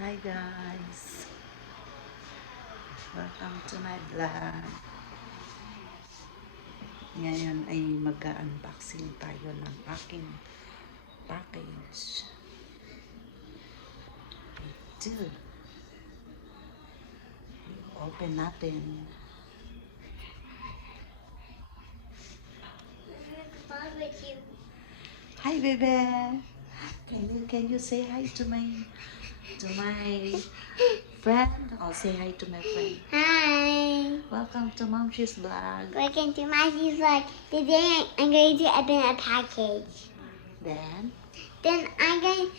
Hi guys! Welcome to my vlog. Ngayon ay mag-unboxing tayo ng aking package. Ito. Open natin. Hi bebe! Can you say hi to my friend? I'll say hi to my friend. Hi. Welcome to Momshi's vlog. Welcome to my vlog. Today I'm going to open a package. Then I'm going.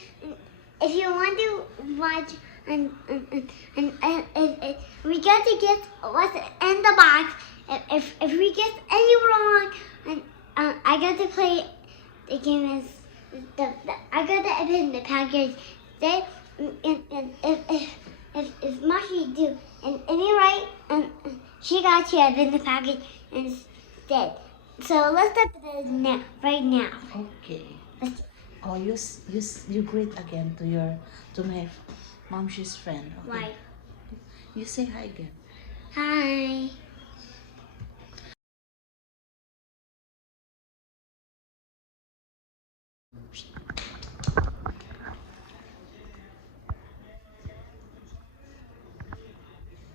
If you want to watch, and we got to guess what's in the box. If we get any wrong, and I got to play the game. I got to open the package. Then if Mashi do and any right, and she got to open the package instead. So let's open it now, right now. okay. Oh, you greet again to my Momshi's friend. Okay. Why? You say hi again. Hi.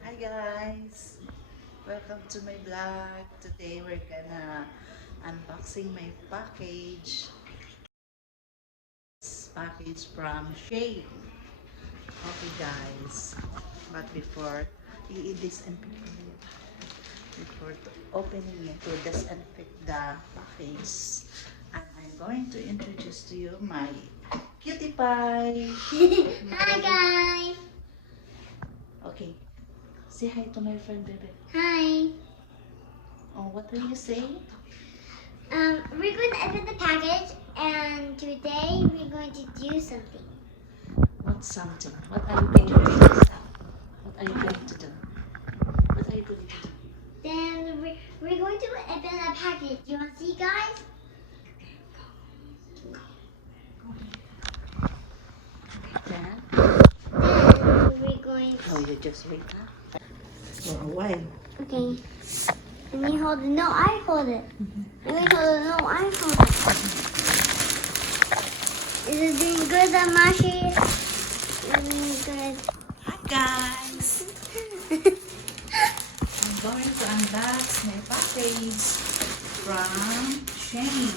Hi guys. Welcome to my vlog. Today we're gonna unboxing my package. Package from Shein. Okay guys. But before opening it to disinfect the package, and I'm going to introduce to you my cutie pie. Hi guys. Okay. Say hi to my friend baby. Hi. Oh, what will you say? We're going to open the package, and today we're going to do something. What's something? What are you going to do? What are you going to do? What are you going to do? Then we're going to open a package. You want to see, guys? Then? Then we're going Oh, to... you just wait huh? For a while. Okay. And you hold it. No, I hold it. And we hold it. No, I hold it. Is it doing good, Mashi? Good. Hi guys! I'm going to unbox my package from Shein.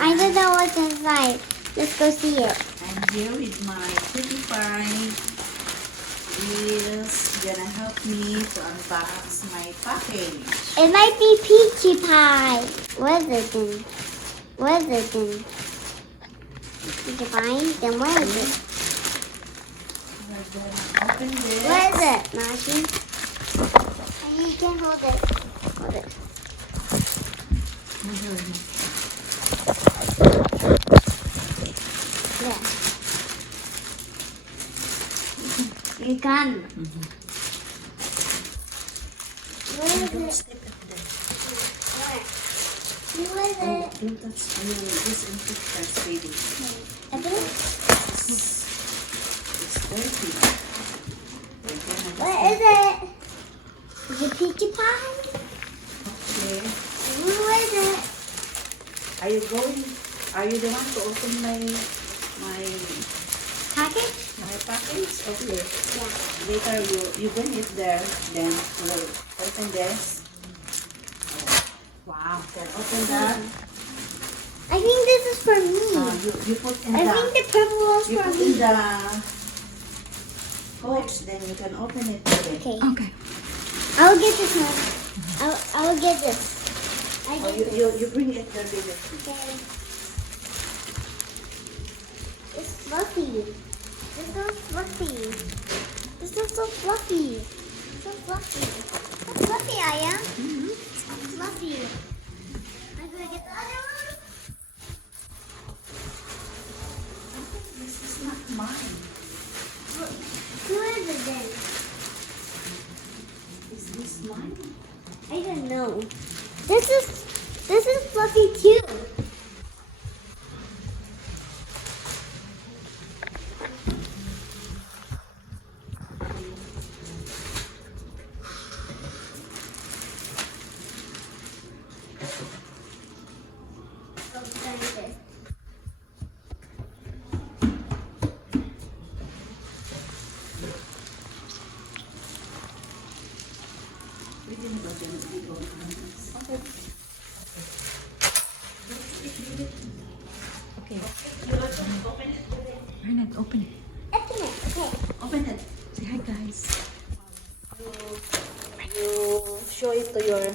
I don't know what's inside. Let's go see it. I'm here with my cutie pie. Is gonna help me to unbox my package. It might be peachy pie. What is it then? What is it then? Peachy pie? Then what is it? We're gonna open this. What is it, Mashi? And you can hold it. Hold it. Yeah. You can. What is Don't it? step it there. Where? What is Oh, it? don't touch you disinfect that baby. Open it. It's dirty. We're gonna What is it? Is it peachy pie? Okay. What is it? Are you the one to open my Package? package? Okay. Yeah. Later you bring it there, then we'll open this. Wow. Then open that. I think this is for me. You put in I think the purple one's you for put me. in the pouch, then you can open it today. Okay. Okay. I'll get this one. I'll get this. I Oh, get this. you bring it there, baby. Okay. It's fluffy. It's so fluffy. It's so fluffy. So fluffy. How fluffy I am. Mm-hmm. Fluffy. I'm gonna get the other one. I think this is not mine. Who is it then? Is this mine? I don't know. This is fluffy too. it to your...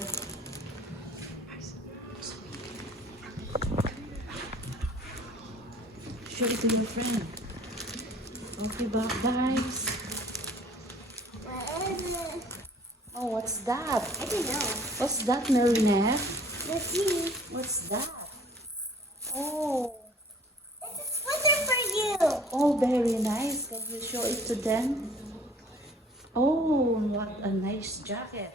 Show it to your friend. Okay, guys. What is it? Oh, what's that? I don't know. What's that, Marinette? Let's see. What's that? Oh, It's a sweater for you. oh, very nice. Can you show it to them? Oh, what a nice jacket.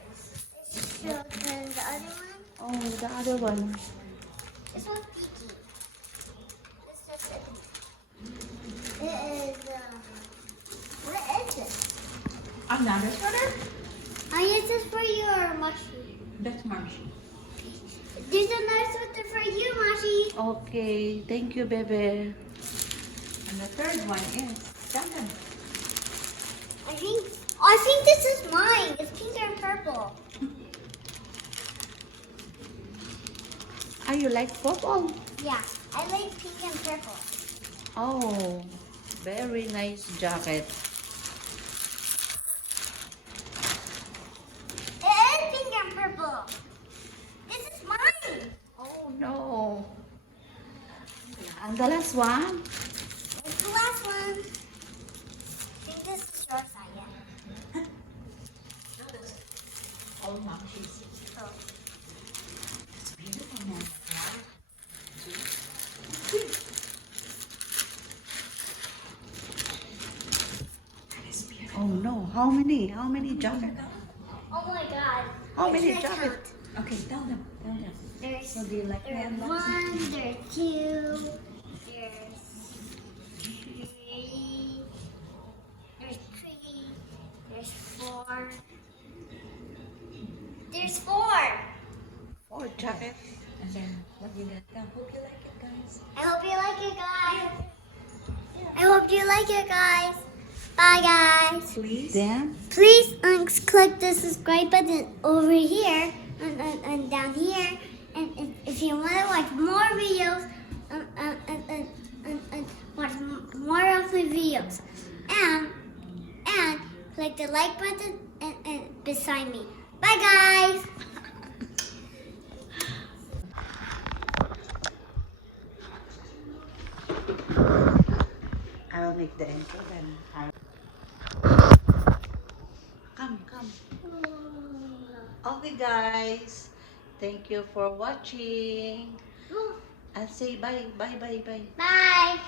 So then the other one. Oh, the other one. This one's Tiki. This is it. It is, what is this? Another sweater? Oh, yes, this is for you or Mashi. That's Marcy. There's another sweater for you, Mashi. Okay, thank you, baby. And the third one is Duncan. I think this is mine. It's pink and purple. Ah, you like purple? Yeah, I like pink and purple. Oh, very nice jacket. It is pink and purple. This is mine. Oh, no. And the last one? It's the last one. I think this is your side, yeah. Oh, Marcy's. Oh. It's beautiful, man. Oh no, how many? How many jackets? Oh my god. How many Let's count. jackets? Okay, tell them, tell them. There's, So do you like there's them? one, there's two, there's three, there's four. There's four. Four jackets. And then what you got? I hope you like it, guys. I hope you like it, guys. I hope you like it, guys. Bye, guys. Please. Then, Please click the subscribe button over here and down here. And if you want to watch more videos, and watch more of the videos, and click the like button and beside me. Bye, guys. I'll make the intro then. Come, come. Okay, guys. Thank you for watching. I'll say bye, bye, bye, bye. Bye.